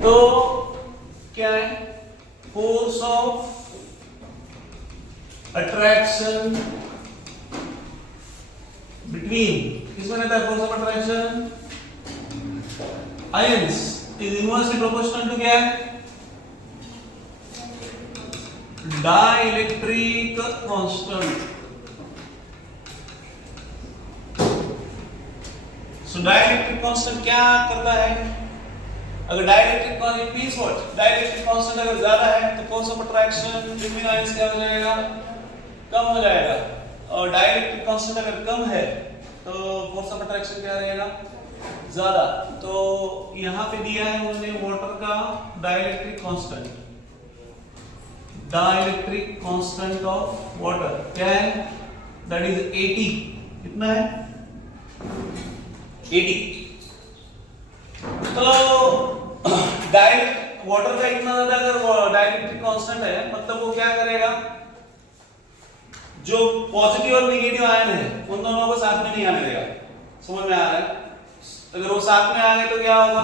तो क्या है, फोर्स ऑफ अट्रैक्शन बिटवीन, किसमें रहता है force of attraction, ions is inversely proportional to क्या है, dielectric constant. So dielectric constant क्या करता है, अगर dielectric constant means what, dielectric constant अगर ज्यादा है तो force of attraction between ions क्या हो जाएगा, कम हो जाएगा, और डाइलेक्ट्रिक कांस्टेंट अगर कम है तो फोर्स ऑफ अट्रैक्शन क्या रहेगा, ज्यादा। तो यहां पे दिया है उन्होंने वाटर का dielectric constant, dielectric constant of water क्या है, दैट इज 80, कितना है 80। तो डाइलेक्ट वाटर का इतना ज्यादा अगर डाइलेक्ट्रिक कांस्टेंट है, मतलब वो क्या करेगा, जो पॉजिटिव और नेगेटिव आयन है उन दोनों को साथ में नहीं आने देगा। समझ में आ रहा है, अगर वो साथ में आ गए तो क्या होगा,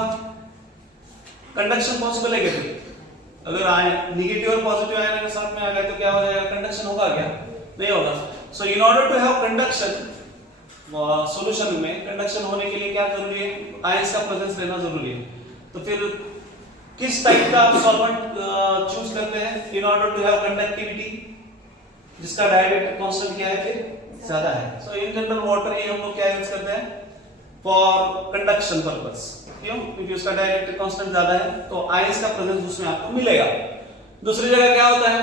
कंडक्शन पॉसिबल है क्या, अगर आयन नेगेटिव और पॉजिटिव आयन अगर साथ में आ गए तो क्या हो जाएगा, कंडक्शन होगा क्या, नहीं होगा। So in order to have conduction, solution में कंडक्शन होने के लिए क्या जरूरी है, आयंस का प्रेजेंस रहना जरूरी है। तो फिर किस टाइप का आप सॉल्वेंट चूज करते हैं in order to have conductivity, जिसका डाइलेक्ट्रिक कांस्टेंट क्या है फिर ज्यादा है। सो इन जनरल वाटर ही हम लोग क्या यूज करते हैं फॉर कंडक्शन पर्पस, क्यों, क्योंकि उसका डाइलेक्ट्रिक कांस्टेंट ज्यादा है तो आयंस का प्रेजेंस उसमें आपको मिलेगा। दूसरी जगह क्या होता है,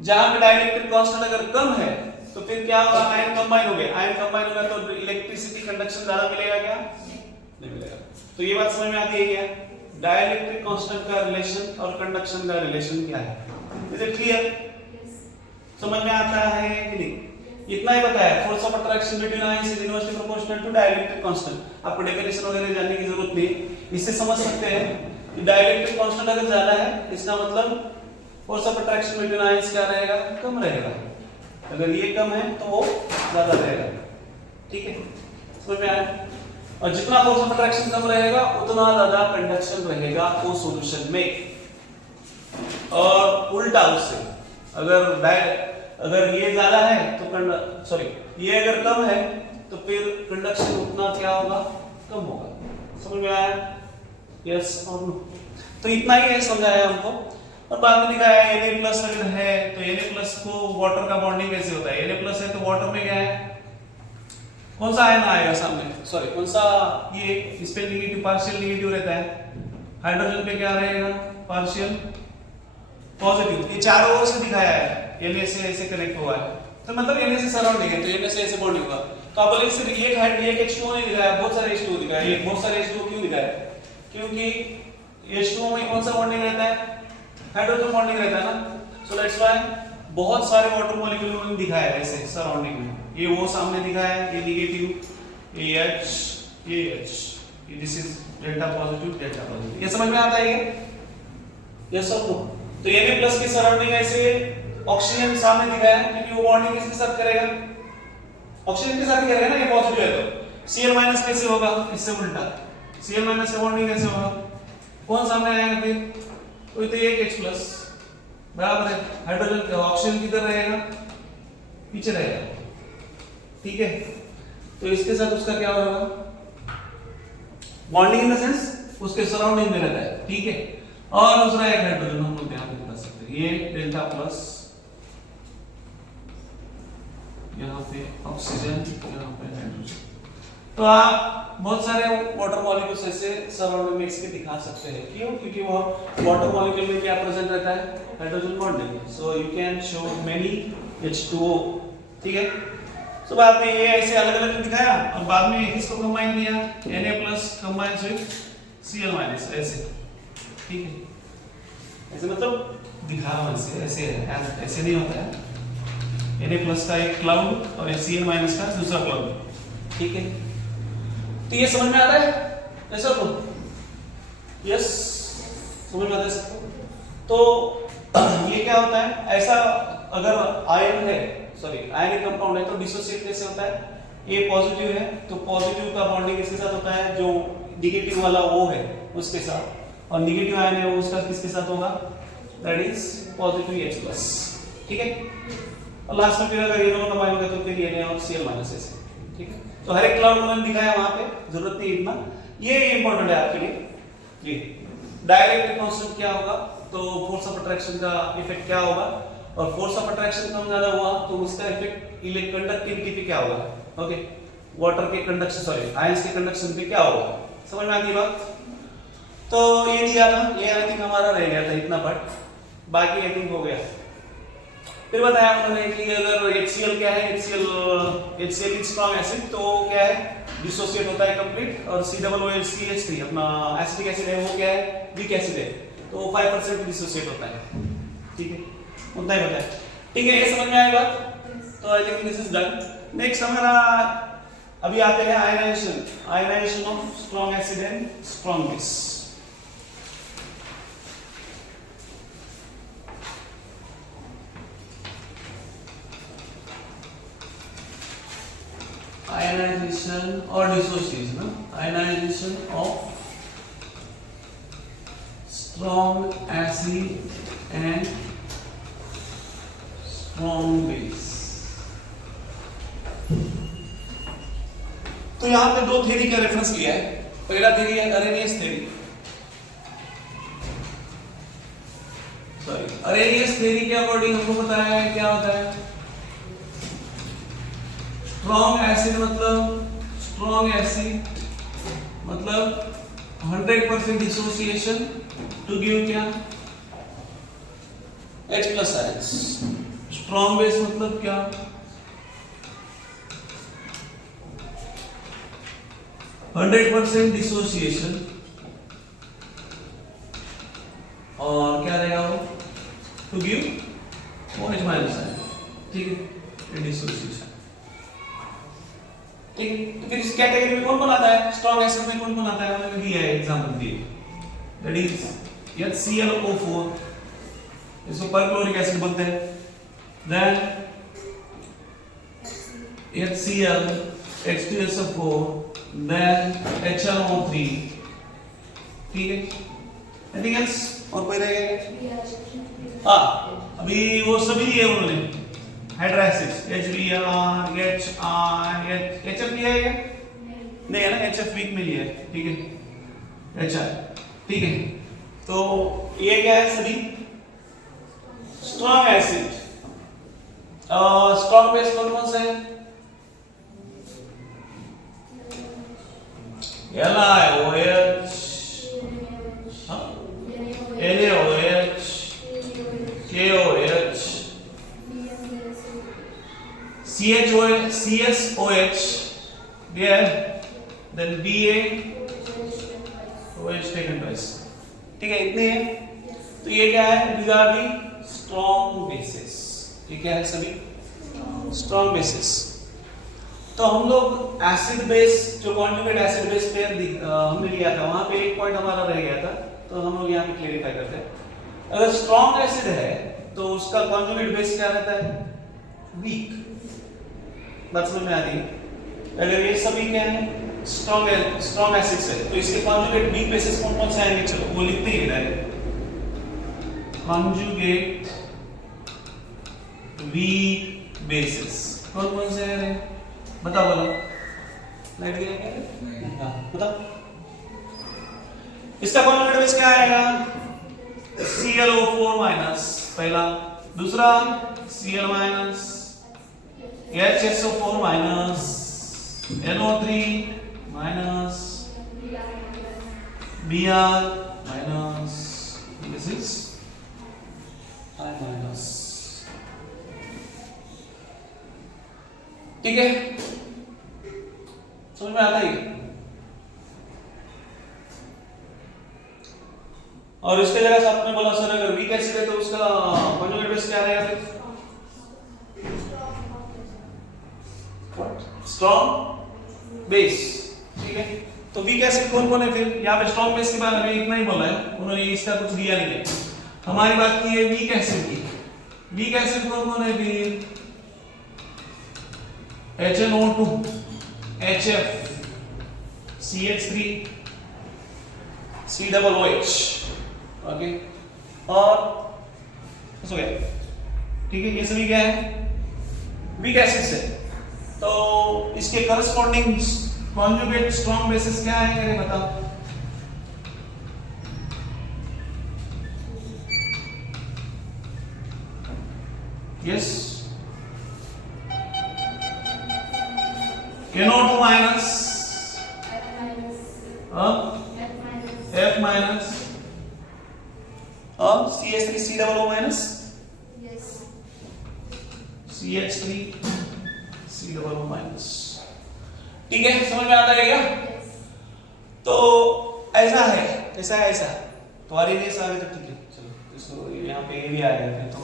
जहां पे डाइलेक्ट्रिक कांस्टेंट अगर कम है तो फिर क्या होगा, आयन कंबाइन हो गए, आयन कंबाइन होगा तो इलेक्ट्रिसिटी कंडक्शन ज्यादा मिलेगा क्या, नहीं मिलेगा। तो ये बात समझ में आती है क्या, डाइलेक्ट्रिक कांस्टेंट का रिलेशन और कंडक्शन का रिलेशन क्या है, इज इट क्लियर, समझ में आता है कि नहीं। इतना ही बताया, force of attraction between ions is inversely proportional to dielectric constant. आपको डेफिनेशन वगैरह जानने की जरूरत नहीं, इससे समझ सकते हैं कि डाइलेक्ट्रिक कांस्टेंट अगर ज्यादा है इसका मतलब force of attraction between ions क्या रहेगा, कम रहेगा, अगर ये कम है तो वो ज्यादा रहेगा, ठीक है, समझ में आया। और जितना फोर्स ऑफ अट्रैक्शन कम रहेगा उतना ज्यादा कंडक्शन रहेगा वो सॉल्यूशन में, और उल्टा उससे अगर ये ज्यादा है तो सॉरी ये अगर कम है तो फिर कंडक्शन उतना क्या होगा, कम होगा। समझ में आया, यस और नो। तो इतना ही है समझाया हमको, और बाद में दिखाया Na+ अगर है तो Na+ को वाटर का बॉन्डिंग कैसे होता है, Na+ है तो वाटर में क्या है, कौन सा आयन आएगा सामने, सॉरी कौन सा, ये इस पे नेगेटिव पार्शियल नेगेटिव रहता है, हाइड्रोजन पे क्या रहेगा, पार्शियल पॉजिटिव। ये चारों ओर से दिखाया है, Na से ऐसे कनेक्ट हुआ है तो मतलब Na से सराउंडिंग है तो Na से ऐसे बॉन्डिंग होगा। तो आप बोलेंगे सिर्फ एक H2O नहीं दिखाया, बहुत सारे H2O दिखाया, ये बहुत सारे H2O क्यों दिखाया, क्योंकि H2O में कौन सा बॉन्डिंग रहता है, हाइड्रोजन बॉन्डिंग रहता है ना। सो दैट्स व्हाई बहुत सारे वाटर मॉलिक्यूल उन्होंने दिखाया है ऐसे सराउंडिंग में, ये वो सामने दिखाया है, ये नेगेटिव, ये H, ये दिस इज डेल्टा पॉजिटिव, ये समझ में आता है ये, यस और नो। तो Na+ की सराउंडिंग ऐसे ऑक्सीजन सामने दिखाया है क्योंकि वो बॉन्डिंग किसके साथ करेगा, ऑक्सीजन के साथ ही करेगा ना, ये पॉजिटिव है तो Cl- कैसे होगा, इससे उल्टा Cl- से बॉन्डिंग कैसे होगा, कौन सामने आएगा फिर, कोई तो एक H+ बराबर है, हाइड्रोजन का ऑक्सीजन किधर रहेगा, पीछे रहेगा, ठीक है। तो इसके साथ उसका क्या होगा, बॉन्डिंग इन द सेंस उसके सराउंडिंग में रहता है, ठीक है। और दूसरा एक हाइड्रोजन हम लोग यहां पे बता सकते हैं, ये डेल्टा+, यहाँ पे ऑक्सीजन, यहाँ पे हाइड्रोजन। तो आप बहुत सारे वाटर मॉलिक्यूल्स ऐसे सराउंडिंग में इसके दिखा सकते हैं, क्यों, क्योंकि वो वाटर मॉलिक्यूल में क्या प्रेजेंट रहता है, hydrogen bonding, so you can show many H2O, ठीक है। सो बाद में ये ऐसे अलग अलग दिखाया और बाद में इसको कंबाइन किया, Na+ कंबाइंस विद Cl- ऐसे, ठीक है, ऐसे मतलब दिखा रहा हूं, ऐसे नहीं होता है, Na+ का एक क्लाउड और Cl- का दूसरा क्लाउड, ठीक है। तो ये समझ में आता है ऐसा तो, यस समझ में आता है सबको। तो ये क्या होता है, ऐसा अगर आयन है, सॉरी आयनिक कंपाउंड है तो डिसोसिएट कैसे होता है, ये पॉजिटिव है तो पॉजिटिव का बॉन्डिंग किसके साथ होता है, जो नेगेटिव वाला वो है उसके साथ, और निगेटिव आयन है वो उसका किसके साथ होगा, that is positive H plus, ठीक है। और लास्ट में फिर अगर ये दोनों कंबाइन हो गए तो फिर Na और Cl माइनस ऐसे, ठीक है। तो हर एक क्लाउड उन्होंने दिखाया वहां पे, जरूरत नहीं इतना, ये इंपॉर्टेंट है आपके लिए। ये डायरेक्ट कांस्टेंट क्या होगा, तो फोर्स ऑफ अट्रैक्शन का इफेक्ट क्या होगा, और फोर्स ऑफ अट्रैक्शन कम ज्यादा हुआ तो उसका इफेक्ट कंडक्टिविटी पे क्या होगा, ओके, वाटर के कंडक्शन, सॉरी आयंस के कंडक्शन पे क्या होगा, समझ में आती बात। तो ये दिया था, ये आई थिंक हमारा रह गया था इतना पार्ट, बाकी आई थिंक हो गया। फिर बताया उन्होंने कि अगर HCl क्या है, HCl इज स्ट्रांग एसिड, तो क्या है, डिसोसिएट होता है कंप्लीट, और COOH अपना एसिटिक एसिड है वो क्या है, वीक एसिड है, तो 5% डिसोसिएट होता है, ठीक है, उतना ही बताया, ठीक है। ये समझ में आया बात, तो I think this is done. Next हमारा अभी आते हैं ionization of strong acid and strong base. Ionization or dissociation, ionization of strong acid and strong base। तो यहां पे दो थ्योरी का रेफरेंस लिया है। पहला थ्योरी है अरेनियस थ्योरी, अरेनियस थ्योरी के अकॉर्डिंग हमको पता है क्या होता है, स्ट्रॉन्ग एसिड मतलब 100% डिसोसिएशन टू गिव क्या, H plus ions. Strong base मतलब क्या, %% डिसोसिएशन, और क्या रहेगा वो, to give OH minus ion, ठीक है, डिसोसिएशन, ठीक है। तो फिर इस कैटेगरी में कौन कौन आता है, स्ट्रॉन्ग एसिड में कौन कौन आता है, हमने दिया है एग्जांपल दिए, दैट इज HClO4, इसको परक्लोरिक एसिड बोलते हैं, then HCl H2SO4, then HNO3, ठीक है। एनीथिंग एल्स, और कोई रहेगा, हाँ अभी वो सभी है उन्होंने हाइड्रोसिड्स, HBr, HF लिया है क्या, नहीं है ना, HF वीक में लिया है, ठीक है, HR, ठीक है। तो ये क्या है, सभी स्ट्रॉन्ग एसिड। स्ट्रॉन्ग बेस कौन कौन से है, LiOH, NaOH, KOH, CSOH, there, then BaOH taken twice, ठीक है, इतने हैं। तो ये क्या है, these are the strong bases, ये क्या है, सभी strong bases। तो हम लोग एसिड बेस, जो कॉन्जुगेट एसिड बेस पेयर हमने लिया था, वहां पे एक पॉइंट हमारा रह गया था, तो हम लोग यहाँ पे क्लेरिफाई करते हैं। अगर स्ट्रॉन्ग एसिड है तो उसका कॉन्जुगेट बेस क्या रहता है, वीक, बात समझ में आ रही है। अगर ये सभी क्या है, स्ट्रॉन्ग एसिड्स है, तो इसके कॉन्जुगेट वीक बेसिस कौन कौन से आएंगे, चलो वो लिखते ही डायरेक्ट, कॉन्जुगेट वीक बेसिस कौन कौन से हैं, बताओ बोलो, लाइट गया क्या, हां बताओ। इसका कॉन्जुगेट बेस क्या आएगा, ClO4 माइनस पहला, दूसरा Cl minus, HSO4 minus, NO3 minus, Br minus, this is I minus, ठीक है, समझ में आता है। और इसके जगह से आपने बोला सर अगर वीक एसिड है तो उसका कॉन्जुगेट बेस क्या रहेगा, फिर स्ट्रॉन्ग बेस, ठीक है। तो वीक एसिड कौन कौन है, फिर यहाँ पे स्ट्रॉन्ग बेस के बारे में इतना ही बोला है उन्होंने, इसका कुछ दिया नहीं है। हमारी बात की है वीक एसिड की, वीक एसिड कौन कौन है, फिर HNO2, HF, CH3, COOH, okay, और हो गया, ठीक है। ये सभी क्या है, वीक एसिड्स है। तो इसके करस्पॉन्डिंग कॉन्जुगेट स्ट्रॉन्ग बेसिस क्या है, ये बताओ। Yes, NO2 minus F minus और CH3COO माइनस CH3COO माइनस, ठीक है, समझ में आता है क्या? तो ऐसा है, कैसा है ऐसा, तो आरएनएस आ गया, ठीक है, चलो इसको यहाँ पे ये भी आ गया, फिर तो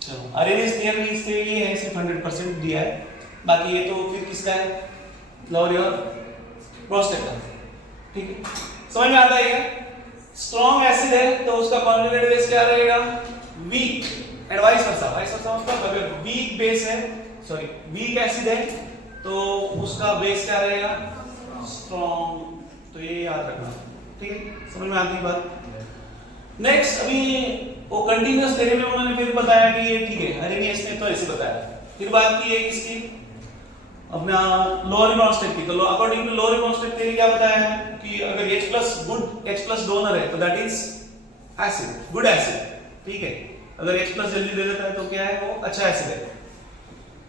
चलो आरएनएस नियरली इससे ये है, सिर्फ 100% दिया है, बाकी ये तो फिर किसका है, लोअर योर प्रोस्टेट का, ठीक है, समझ में आता है क्या? स्ट्रॉन्ग एसिड है तो उसका कॉन्जुगेट बेस क्या रहेगा, वीक, एंड वाइस वर्सा मतलब अगर वीक बेस है, सॉरी वीक एसिड है तो उसका बेस क्या रहेगा, स्ट्रॉन्ग, तो ये याद रखना, ठीक है, समझ में आती बात। नेक्स्ट, अभी वो कंटीन्यूअस थ्योरी में उन्होंने फिर बताया कि ये ठीक है, आरएनएस ने तो ऐसे बताया, फिर बात की है किसकी, अपना लोअर रिबॉन्स्टेट की। तो अकॉर्डिंग टू लोअर रिबॉन्स्टेट थ्योरी क्या बताया है कि अगर H+ गुड H+ डोनर है तो that is acid, good acid, ठीक है, अगर H+ जल्दी दे देता है तो क्या है, वो अच्छा एसिड है।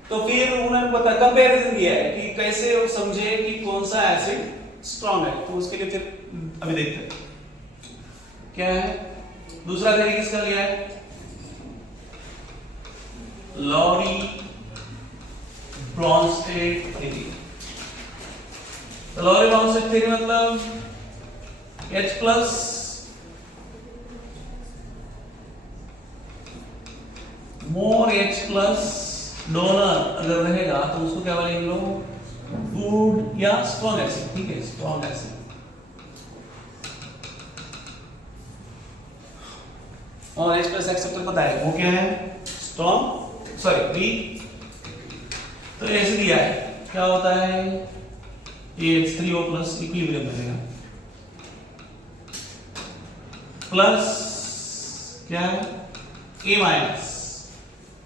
तो फिर उन्होंने पता कंपैरिजन किया है कि कैसे वो समझे कि कौन सा एसिड स्ट्रॉन्ग है, तो उसके लिए फिर अभी देखते हैं क्या है। दूसरा थ्योरी किसका लिया है, Lowry Bronsted theory. Lowry Bronsted theory मतलब H+ मोर H+ डोनर अगर रहेगा तो उसको क्या बोलेंगे लोग, गुड या स्ट्रॉन्ग एसिड, ठीक है, स्ट्रॉन्ग एसिड। और H+ एक्सेप्टर पता है वो क्या है, स्ट्रॉन्ग, सॉरी वीक, तो ऐसे दिया है, क्या होता है, ये H3O+ इक्विलिब्रियम रहेगा, प्लस क्या है, A-,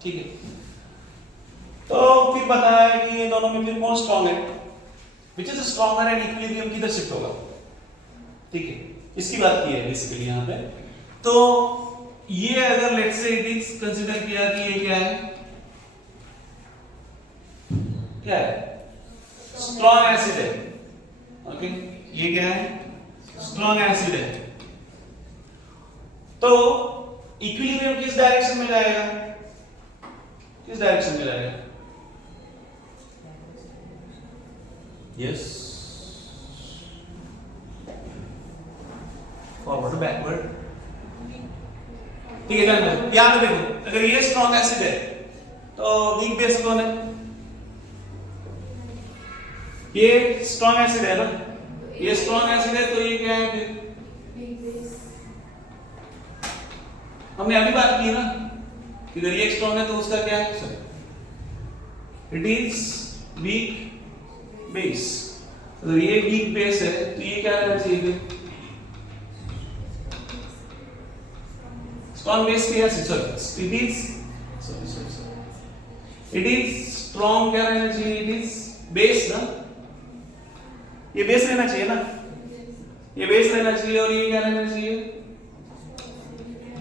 ठीक है। तो फिर बताया है कि ये दोनों में फिर कौन स्ट्रॉन्ग है, which is stronger and equilibrium किधर शिफ्ट होगा, ठीक है, इसकी बात की है बेसिकली यहाँ पे। तो ये अगर let's say it is consider किया कि ये क्या है, क्या है, स्ट्रॉन्ग एसिड है, ओके, ये क्या है, स्ट्रॉन्ग एसिड है, तो इक्विलिब्रियम किस डायरेक्शन में जाएगा, किस डायरेक्शन में जाएगा, यस, फॉरवर्ड बैकवर्ड, ठीक है। ध्यान यहां पे देखो, अगर ये स्ट्रॉन्ग एसिड है तो वीक बेस कौन है, ये स्ट्रॉन्ग एसिड है ना, ये स्ट्रॉन्ग एसिड है तो ये क्या है, फिर हमने अभी बात की ना कि अगर ये स्ट्रॉन्ग है तो उसका क्या है, sorry it is weak base, अगर ये वीक बेस है तो ये क्या रहना चाहिए, स्ट्रॉन्ग बेस पे acid, sorry it is, it is strong, क्या रहना चाहिए, इट इज बेस ना, ये बेस रहना चाहिए ना, ये बेस रहना चाहिए, और ये क्या रहना चाहिए,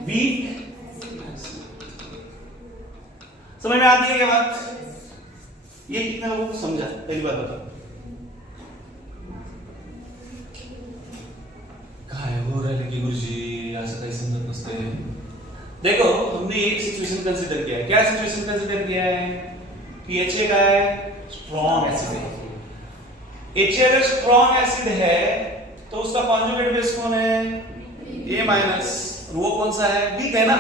वीक। समझ में आती है क्या बात, ये कितना लोगों को समझा, पहली बात बताओ, काय हो रहा है कि गुरुजी ऐसा कैसे समझ सकते हैं। देखो हमने एक सिचुएशन कंसीडर किया है, क्या सिचुएशन कंसीडर किया है कि HA का है, स्ट्रॉन्ग एसिड है, HA अगर स्ट्रॉन्ग एसिड है तो उसका कॉन्जुगेट बेस कौन है, A-, वो कौन सा है, वीक है ना,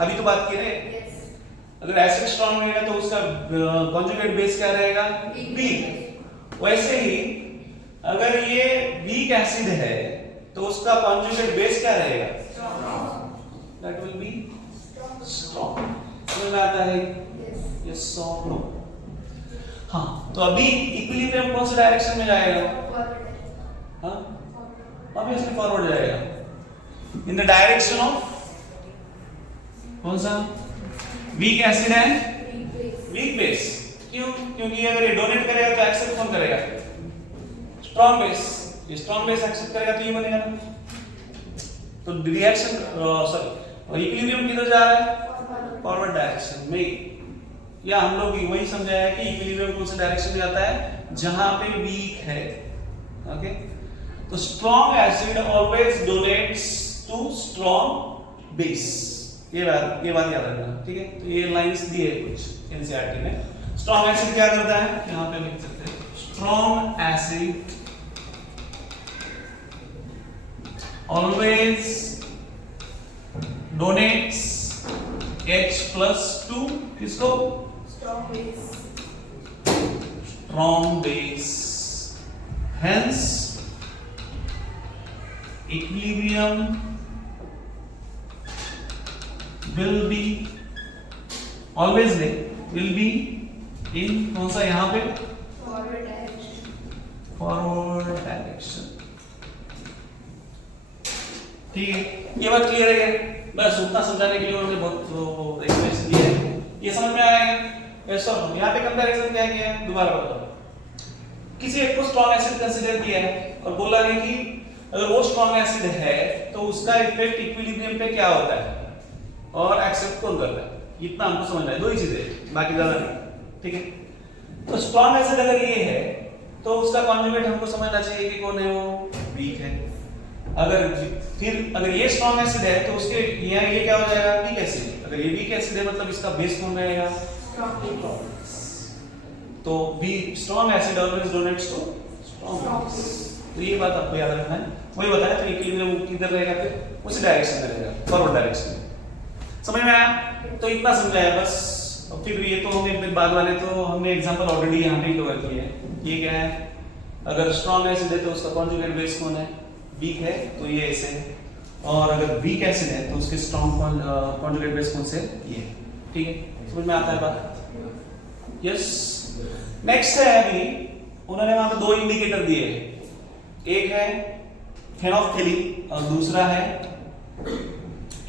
अभी तो बात की रहे, अगर एसिड स्ट्रॉन्ग रहेगा तो उसका कॉन्जुगेट बेस क्या रहेगा, वीक। वैसे ही अगर ये वीक एसिड है तो उसका कॉन्जुगेट बेस क्या रहेगा, दैट विल बी स्ट्रॉन्ग। समझ में आता है, यस और नो, हाँ। तो अभी इक्विलिब्रियम कौन से डायरेक्शन में जाएगा, हाँ ऑब्वियसली फॉरवर्ड जाएगा। इन द डायरेक्शन ऑफ कौन सा? Weak acid and weak base. क्यों? क्योंकि अगर ये डोनेट करेगा तो एक्सेप्ट कौन करेगा? Strong base. ये स्ट्रॉन्ग बेस एक्सेप्ट करेगा तो ये बनेगा ना। तो रिएक्शन सॉरी इक्विलिब्रियम किधर जा रहा है? फॉरवर्ड डायरेक्शन में। या हम लोग वही समझाया कि इक्विलिब्रियम कौन सा डायरेक्शन में जाता है? जहां पे वीक है। ओके, तो strong acid always donates to strong base. ये बात याद रखना, ठीक है। तो ये लाइंस दी है कुछ एनसीईआरटी में। स्ट्रॉन्ग एसिड क्या करता है? यहां पे लिख सकते हैं, strong acid always donates H+2 किसको? Strong base. Hence equilibrium will be always will be in कौन सा यहां पे? Forward direction. ठीक है, ये बात क्लियर है क्या? बस उतना समझाने के लिए उन्होंने बहुत एक्सप्लेनेशन दिया है। ये समझ में आया क्या? ऐसा यहाँ पे कंपैरिजन क्या किया है? दोबारा बताओ। किसी एक को स्ट्रॉन्ग एसिड कंसीडर किया है और बोला है कि अगर वो स्ट्रॉन्ग एसिड है तो उसका इफेक्ट इक्विलिब्रियम पे क्या होता है और एक्सेप्ट कौन करता है। इतना हमको समझना है, दो ही चीजें, बाकी ज्यादा नहीं। ठीक है, तो स्ट्रॉन्ग एसिड अगर ये है तो उसका कॉन्जुगेट हमको समझना चाहिए कि कौन है वो? वीक है। अगर ये स्ट्रॉन्ग एसिड है तो उसके यहाँ ये क्या हो जाएगा? Weak acid. अगर ये वीक एसिड है मतलब इसका बेस कौन रहेगा? तो B strong acid always donates to strong base. तो ये बात आपको याद रखना है। वही बताया, तो इक्विलिब्रियम किधर रहेगा? फिर उसी डायरेक्शन में रहेगा, फॉरवर्ड डायरेक्शन में। समझ में आया? तो इतना समझाया बस। अब फिर ये तो होंगे, फिर बाद वाले तो हमने एग्जांपल ऑलरेडी यहाँ पे कवर किए हैं। ये क्या है? अगर स्ट्रॉन्ग एसिड है तो उसका कॉन्जुगेट बेस कौन है? वीक है, तो ये ऐसे है। और अगर वीक एसिड है तो उसके स्ट्रॉन्ग कॉन्जुगेट बेस कौन से? ये। ठीक है, समझ में आता है बात? यस। नेक्स्ट है, अभी उन्होंने वहां पे दो इंडिकेटर दिए हैं। एक है फेनोल्फथलीन और दूसरा है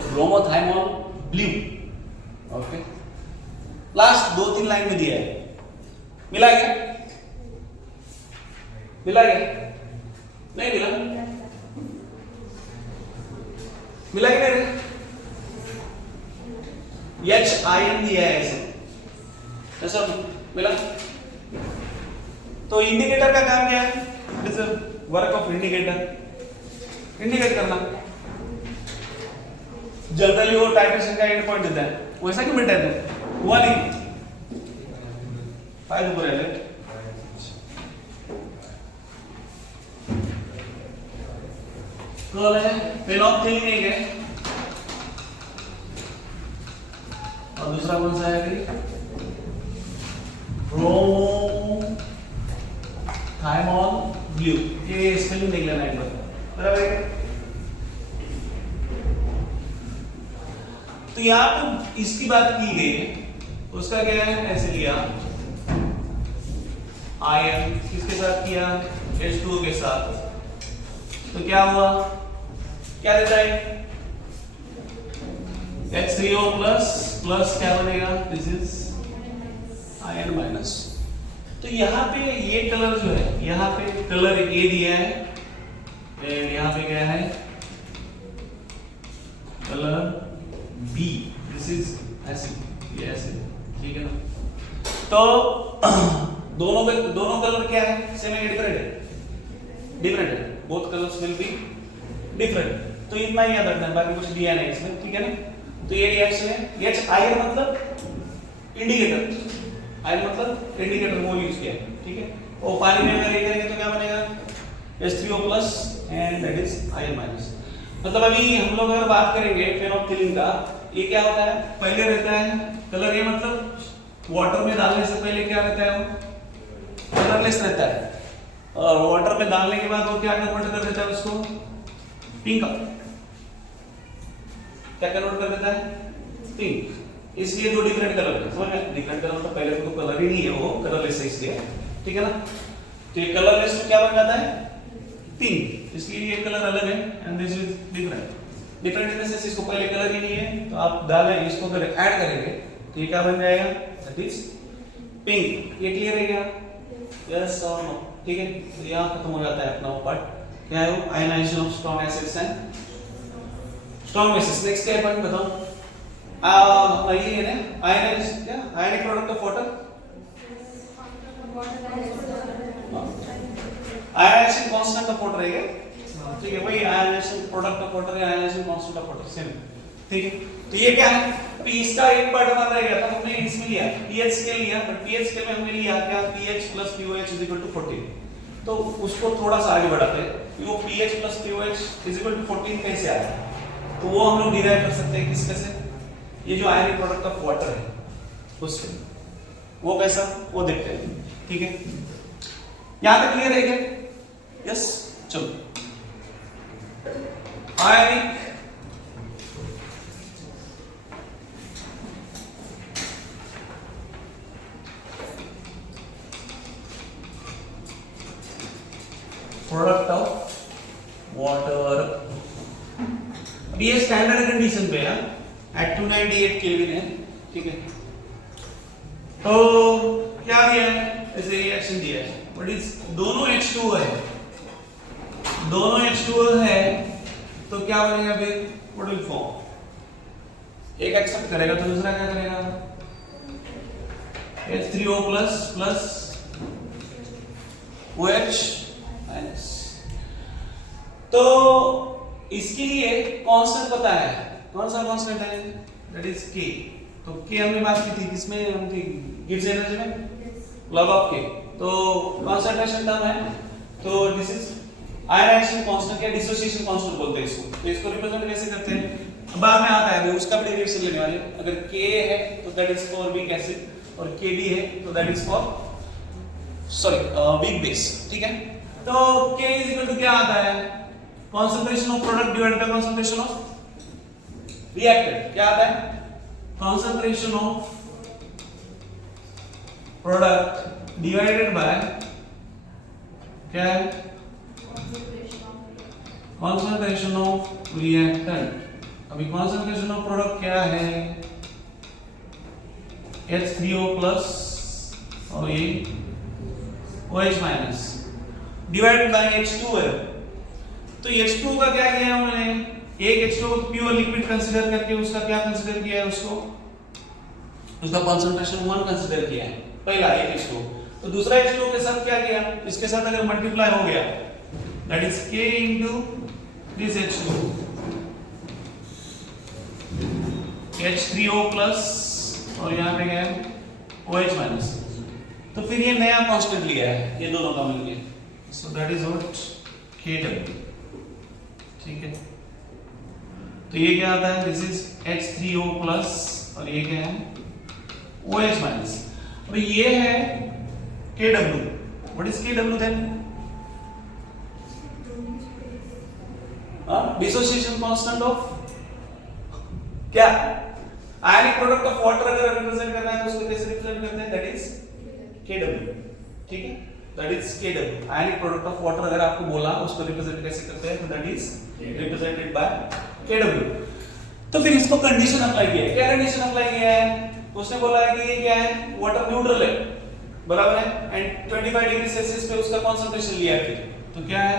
bromothymol blue. Okay, last 2-3 line में दिया है। मिला क्या? मिला क्या? नहीं मिला? मिला कि नहीं? H आयन दिया है ऐसे, ऐसा मिला? तो इंडिकेटर का काम क्या है? It is work of indicator, indicate करना। जनरली वो टाइट्रेशन का एंड पॉइंट देता है, वैसा क्यों बेटा है? तो हुआ नहीं, फायदे पूरे ले। तो है फेनोल्फथलीन एक है और दूसरा कौन सा है? Bromothymol blue. ये स्पेलिंग देख लेना एक बार, बराबर है? तो यहां पे इसकी बात की गई है, उसका क्या है? ऐसे लिया आयन, किसके साथ किया? H2O के साथ। तो क्या हुआ? क्या देता है? H3O प्लस क्या बनेगा? This is ion minus. तो यहाँ पे ये कलर जो है, यहाँ पे कलर A दिया है एंड यहाँ पे क्या है? Colour B। This is acid, ये एसिड। ठीक है ना? तो दोनों कलर क्या है? सेम है, डिफरेंट है? डिफरेंट है। Both colours will be different. तो इतना ही याद रखना है, बाकी कुछ दिया नहीं इसमें। ठीक है ना? तो ये रिएक्शन है। H आयन मतलब इंडिकेटर, आयन मतलब इंडिकेटर, वो यूज किया है। ठीक है, और पानी में अगर ये करेंगे तो क्या बनेगा? H3O plus and that is ion minus. मतलब अभी हम लोग अगर बात करेंगे फेनोल्फथलीन का, ये क्या होता है? पहले रहता है कलर A, मतलब वाटर में डालने से पहले क्या रहता है? वो कलरलेस रहता है, और वाटर में डालने के बाद वो क्या कन्वर्ट कर देता है? उसको पिंक। क्या कन्वर्ट कर देता है? पिंक। इसलिए दो डिफरेंट कलर है। समझ में? डिफरेंट कलर तो पहले तो कलर ही नहीं है, वो कलरलेस है इसलिए। ठीक है ना? तो ये कलरलेस में क्या बन जाता है? पिंक। इसलिए ये कलर अलग है and this is different. Different in the sense इसको पहले कलर ही नहीं है, तो आप डालें इसको अगर ऐड करेंगे तो ये क्या बन जाएगा, दैट इज पिंक। ये क्लियर है क्या? यस और नो? ठीक है, तो यहाँ खत्म हो जाता है अपना वो पार्ट। क्या है वो? Ionization of strong acids and strong bases. Next क्या है पॉइंट बताओ? ये है ना आयनाइजेशन, क्या ionic product of water, ionization constant of water है क्या? ठीक है, वही आयनाइजेशन प्रोडक्ट ऑफ वाटर या ionization constant of water same. ठीक है, तो ये क्या है? तो इसका एक पार्ट हमारा रह गया था, हमने इसमें लिया पीएच स्केल लिया, बट पीएच स्केल में हमने लिया क्या, pH + POH = 14। तो उसको थोड़ा सा आगे बढ़ाते हैं। वो pH + POH = 14 कैसे आया, तो वो हम लोग डिराइव कर सकते हैं किसके से? ये जो आयनिक प्रोडक्ट ऑफ वाटर है उससे। वो कैसा, वो देखते हैं। ठीक है, यहां तक क्लियर है क्या? यस, चलो। आयनिक प्रोडक्ट ऑफ वाटर, अब ये स्टैंडर्ड कंडीशन पे है, एट 298 केल्विन है। ठीक है, तो क्या दिया है, ऐसे रिएक्शन दिया है, व्हाट इज, दोनों H2O है, दोनों H2O है, तो क्या बनेगा फिर, व्हाट विल फॉर्म, एक एक्सेप्ट करेगा तो दूसरा क्या करेगा, H3O प्लस OH माइनस। तो इसके लिए कांस्टेंट पता है, कौन सा कांस्टेंट है, दैट इज K। तो K हमने बात की थी, किसमें हम थी, गिब्स एनर्जी में, log of K। तो कंसंट्रेशन टर्म है, तो दिस इज आयनाइजेशन कांस्टेंट या डिसोसिएशन कांस्टेंट बोलते हैं इसको। तो इसको रिप्रेजेंट कैसे करते हैं, बाद में आता है, उसका भी डेरिवेशन लेने वाले। अगर K है तो that is for weak acid, और Kd है तो that is for weak base. ठीक है, तो K = क्या आता है, concentration of product divided by concentration of reactant। क्या आता है, concentration of product divided by क्या है, concentration of reactant। अभी concentration of product क्या है, H3O प्लस और ये OH minus divided bye H2 है। तो H2 का क्या किया है उन्होंने, एक H2 को प्योर लिक्विड कंसीडर करके उसका क्या कंसीडर किया है, उसका कंसंट्रेशन 1 कंसीडर किया है, पहला एक H2। तो दूसरा H2 के साथ क्या किया, इसके साथ अगर मल्टीप्लाई हो गया, that is K into this H2, H3O plus और यहां पे क्या है, OH माइनस। तो फिर ये नया कांस्टेंट लिया है, ये दोनों का मिलके, so that is what Kw। ठीक है, तो ये क्या आता है, दिस इज H3O प्लस और ये क्या है, OH माइनस। अब ये है Kw, what is Kw then, dissociation constant of क्या, आयनिक प्रोडक्ट ऑफ वाटर अगर रिप्रेजेंट करना है तो उसको कैसे रिप्रेजेंट करते हैं, दैट इज Kw। ठीक है, that is Kw, ionic product of water अगर आपको बोला उसको रिप्रेजेंट कैसे करते हैं, तो that is represented by Kw। तो फिर इसको कंडीशन अप्लाई किया है, क्या कंडीशन अप्लाई किया है, उसने बोला है कि ये क्या है, वाटर न्यूट्रल है, बराबर है, एंड 25 डिग्री सेल्सियस पे उसका कंसंट्रेशन लिया है। तो क्या है,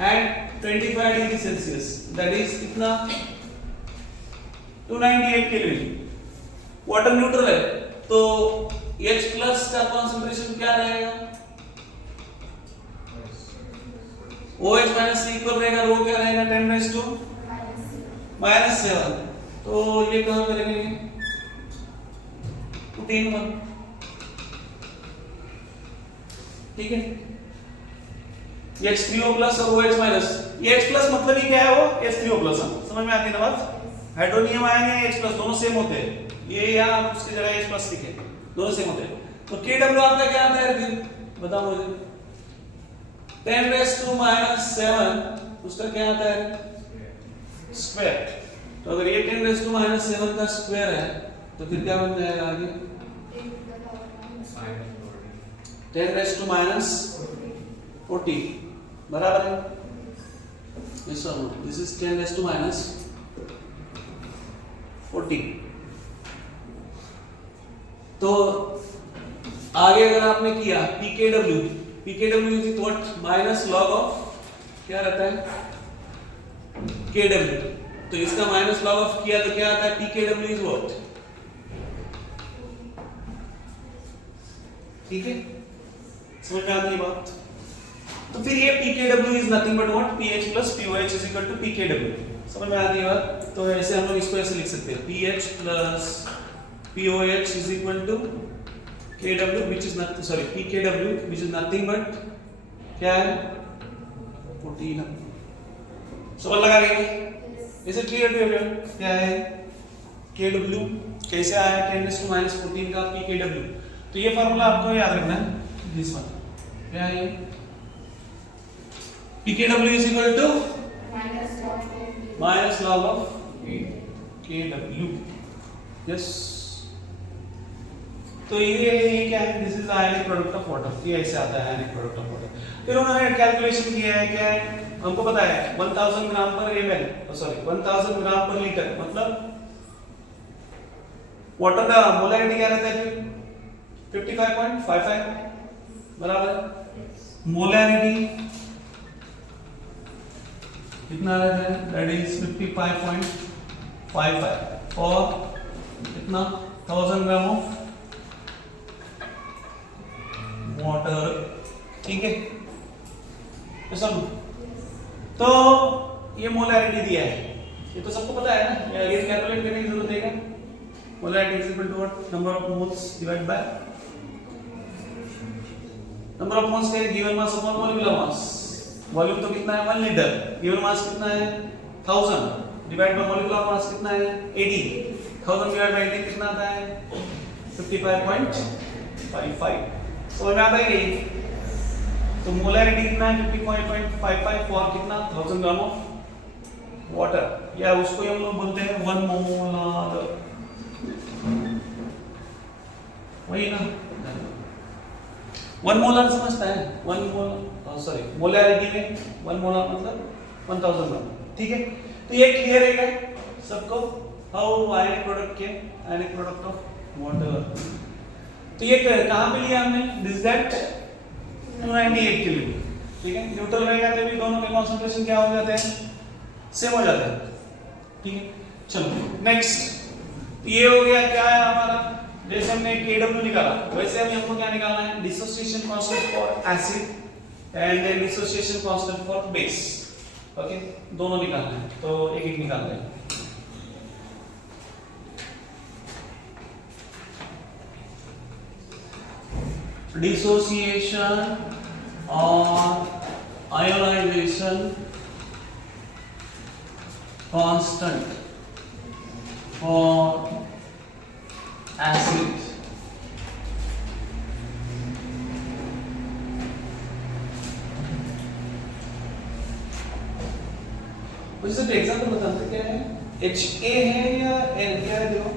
and 25 degree Celsius that is कितना, 298 केल्विन, वाटर न्यूट्रल है, तो H प्लस का कंसंट्रेशन क्या रहेगा, OH माइनस से इक्वल रहेगा, रो क्या रहेगा, 10⁻⁻⁷। तो ये कहां पे लगेंगे, 2 ठीक है, H3O प्लस और OH माइनस। ये H प्लस मतलब ही क्या है, वो H3O प्लस, समझ में आती है ना बात, हाइड्रोनियम आयन या H प्लस दोनों सेम होते हैं, ये यहां उसकी जगह H प्लस लिखे, दोनों सेम होते हैं। तो Kw आपका क्या आता है, फिर बताओ मुझे, 10⁻⁷ उसका क्या आता है, स्क्वायर। तो अगर ये 10⁻⁷ का स्क्वायर है तो फिर क्या बन जाएगा आगे, 10⁻⁴। बराबर है? Yes or no? This is 10 raised to minus 14. तो आगे अगर आपने किया pkw is what? Minus log of क्या रहता है kw, तो इसका माइनस लॉग ऑफ किया तो क्या आता है pkw is what? ठीक है, समझ में आती है बात? तो फिर ये pkw is nothing but what? pH plus pOH is equal to pkw. समझ में आती है बात? तो ऐसे हम लोग इसको ऐसे लिख सकते हैं pH plus pOH is equal to kw which is nothing, sorry, pkw which is nothing but क्या है 14. समझ लगा रही इसे क्लियर टू एवरीवन क्या है kw कैसे आया 10 to minus 14 का pkw. तो ये फार्मूला आपको याद रखना है, दिस वन क्या है pkw is equal to minus log of kw. Yes, तो ये क्या है, this is ionic product of water, ये ऐसे आता है आयनिक प्रोडक्ट ऑफ वाटर. फिर उन्होंने कैलकुलेशन किया है, क्या है हमको पता है 1000 ग्राम पर ml, सॉरी 1000 ग्राम पर लीटर, मतलब वाटर का मोलैरिटी क्या रहता है फिर 55.55 बराबर. मोलैरिटी कितना रहता है, दैट इज 55.55 और कितना 1000 ग्राम ऑफ वाटर. ठीक है, तो सब तो ये मोलैरिटी दिया है, ये तो सबको पता है ना, ये आगे कैलकुलेट करने की जरूरत है क्या. Molarity is equal to what, number of moles divide by number of moles का given mass upon molecular mass. Volume तो कितना है 1 लीटर, गिवन मास कितना है 1000 डिवाइड बाय मोलिकुलर मास कितना है 80. 1000 डिवाइड बाय 80 कितना आता है 55.55. समझ में आता है ये. तो मोलैरिटी कितना है 55.55 फॉर कितना 1000 ग्राम ऑफ वाटर, या उसको हम लोग बोलते हैं 1 मोलार, वही ना 1 मोलार समझता है 1 मोलार, सॉरी मोलैरिटी में 1 मोलार मतलब 1000 ग्राम. ठीक है, तो ये क्लियर है क्या सबको, हाउ आयनिक प्रोडक्ट के आयनिक प्रोडक्ट ऑफ वाटर. तो ये कहां पे लिया हमने, दिस दैट 298 के लिए. ठीक है, न्यूट्रल रहेगा तो भी दोनों के कंसंट्रेशन क्या हो जाते हैं, सेम हो जाते हैं. ठीक है, चलो नेक्स्ट. ये हो गया क्या है हमारा, जैसे हमने kw निकाला वैसे हमको क्या निकालना है, dissociation constant for acid and dissociation constant for base. Okay, दोनों निकालना है, तो एक एक निकालते हैं. Dissociation or ionization constant for acid मुझे तो एग्जांपल बताते क्या है, HA है या N क्या है देखो,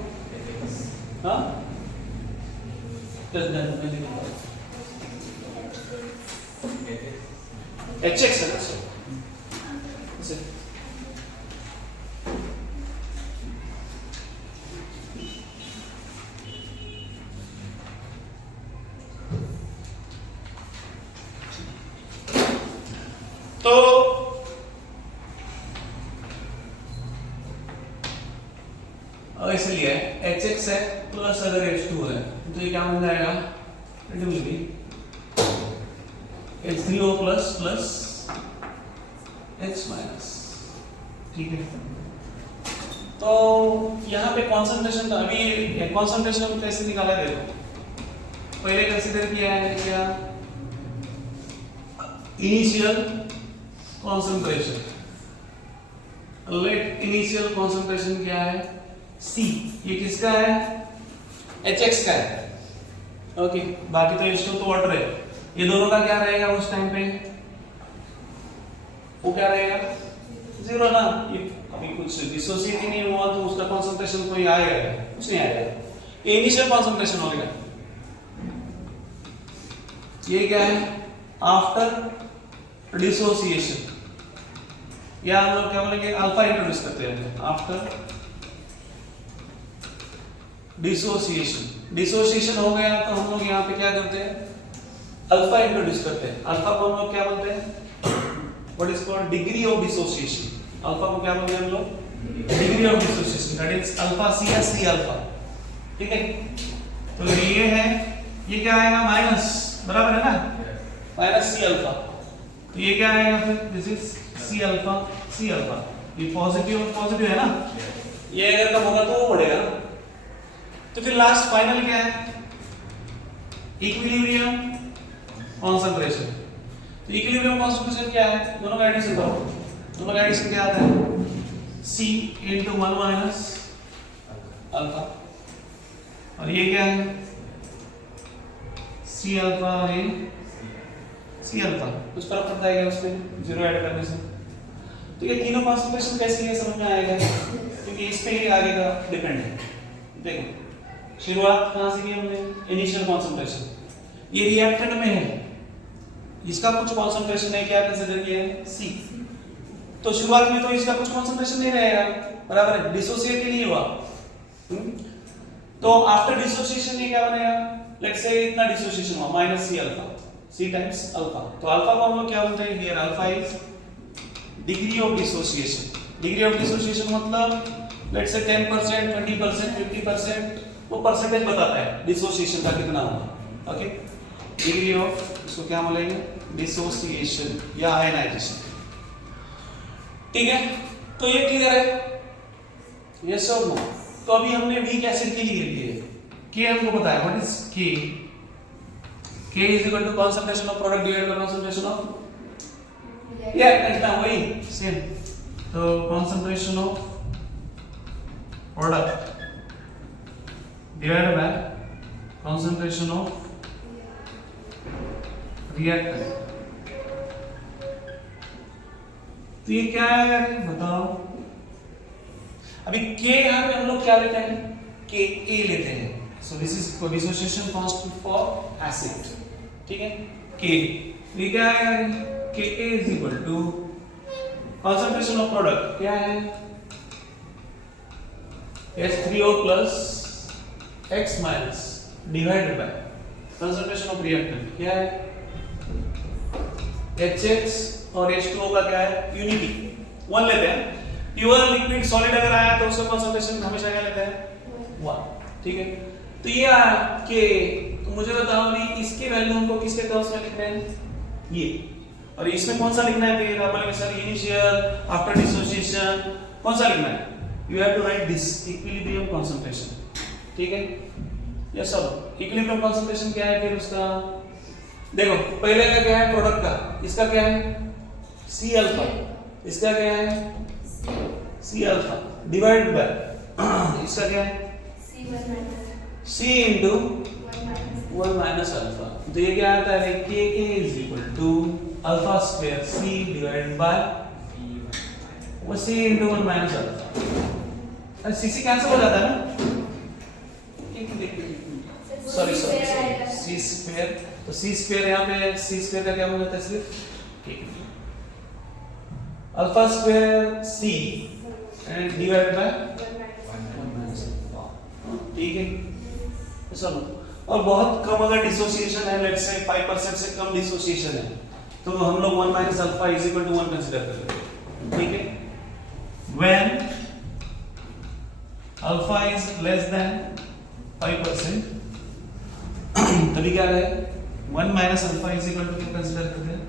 हाँ प्लस दैट में लिखा HX है सर. तो ऐसे लिया है HX है प्लस अगर H2 है तो ये क्या बन जाएगा, it will be H3O plus plus H minus. ठीक है, तो यहाँ पे कॉन्सेंट्रेशन था, अभी कॉन्सेंट्रेशन कैसे निकाला है देखो. पहले कंसीडर किया है क्या, initial concentration, let initial concentration क्या है C, ये किसका है HX का है. ओके, बाकी तो H2 तो वाटर है, ये दोनों का क्या रहेगा उस टाइम पे, वो क्या रहेगा जीरो ना. ये अभी कुछ डिसोसिएट ही नहीं हुआ तो उसका कंसंट्रेशन कोई आएगा कुछ नहीं आएगा, ये इनिशियल कंसंट्रेशन होगा. ये क्या है आफ्टर डिसोसिएशन, या हम लोग क्या बोलेंगे अल्फा इंट्रोड्यूस करते हैं आफ्टर डिसोसिएशन। डिसोसिएशन हो गया तो हम लोग यहाँ पे क्या करते हैं अल्फा इंट्रोड्यूस करते हैं। अल्फा को हम लोग क्या बोलते हैं what is called degree of dissociation. Alpha को क्या बोलते हैं हम लोग degree of dissociation, that is alpha C या सी अल्फा। ठीक है, तो ये है, ये क्या आएगा माइनस, बराबर है ना, माइनस सी अल्फा। तो ये क्या आएगा फिर this is C alpha C alpha. ये पॉजिटिव और पॉजिटिव है ना, ये अगर कम होगा तो वो बढ़ेगा ना। तो फिर लास्ट फाइनल क्या है इक्विलिब्रियम कंसंट्रेशन। तो इक्विलिब्रियम कंसंट्रेशन क्या है, दोनों का एडिशन करो, दोनों का एडिशन क्या आता है C into 1 minus अल्फा, और ये क्या है C अल्फा और ये C अल्फा। कुछ फर्क पड़ता है क्या उसमें जीरो ऐड करने से? तो ये तीनों कंसंट्रेशन कैसे है समझ में आएगा, क्योंकि इस पे ही आगे का डिपेंड है। देखो शुरुआत कहां से की हमने, इनिशियल कंसंट्रेशन, ये रिएक्टेंट में है, इसका कुछ कंसंट्रेशन है, क्या कंसीडर किया है C। तो शुरुआत में तो इसका कुछ कंसंट्रेशन नहीं रहेगा, बराबर है, डिसोसिएट ही नहीं हुआ। तो आफ्टर डिसोसिएशन ये क्या बनेगा, लेट्स से इतना डिसोसिएशन हुआ minus C alpha, C times alpha. तो अल्फा को हम लोग क्या बोलते हैं here, alpha is degree of dissociation. Degree of dissociation मतलब लेट्स से 10%, 20%, 50%, वो परसेंटेज बताता है डिसोसिएशन का कितना हुआ। ओके, डिग्री ऑफ, इसको क्या बोलेंगे डिसोसिएशन या आयनाइजेशन। ठीक है, तो ये क्लियर है, यस और नो। तो अभी हमने वीक एसिड के लिए लिए के हमको पता है what is K, K is equal to concentration of product divided by concentration of, या इतना वही सेम। तो concentration of product divided by concentration of reactant. तो ये क्या है यार बताओ। अभी के यहां पे हम लोग क्या लेते हैं, के ए लेते हैं। So this is dissociation constant for acid. ठीक है, के ये क्या है, K A is equal to concentration of product क्या है H3O plus X minus divided by concentration of reactant क्या है HX और H2O का क्या है यूनिटी, 1 लेते हैं। प्योर लिक्विड सॉलिड अगर आया तो उसका कंसंट्रेशन हमेशा क्या लेते हैं 1। ठीक है, तो ये आया के, तो मुझे बताओ भी इसके वैल्यू हमको किसके टर्म्स में लिखना है ये, और इसमें कौन सा लिखना है फिर आप बोलेंगे सर इनिशियल आफ्टर डिसोसिएशन कौन सा लिखना है, you have to write this equilibrium concentration. ठीक है, ये सब इक्विलिब्रियम कंसंट्रेशन क्या है फिर उसका, देखो पहले का क्या है प्रोडक्ट का, इसका क्या है C अल्फा, इसका क्या है C अल्फा डिवाइड बाय इसका क्या है C into 1 minus अल्फा। तो ये क्या आता है K is equal to alpha square C divide by वो C into 1 minus अल्फा। अरे C कैंसिल हो जाता है ना, सॉरी C स्क्वायर, तो C स्क्वायर यहाँ पे C स्क्वायर का क्या हो जाता है सिर्फ alpha square C and divide by 1 minus alpha. ठीक है, तो सुनो, और बहुत कम अगर डिसोसिएशन है, लेट्स से 5% से कम डिसोसिएशन है, तो हम लोग 1 minus alpha is equal to 1 consider करते हैं। ठीक है, when alpha is less than 5% तभी क्या है 1 minus alpha is equal to क्या कंसीडर करते हैं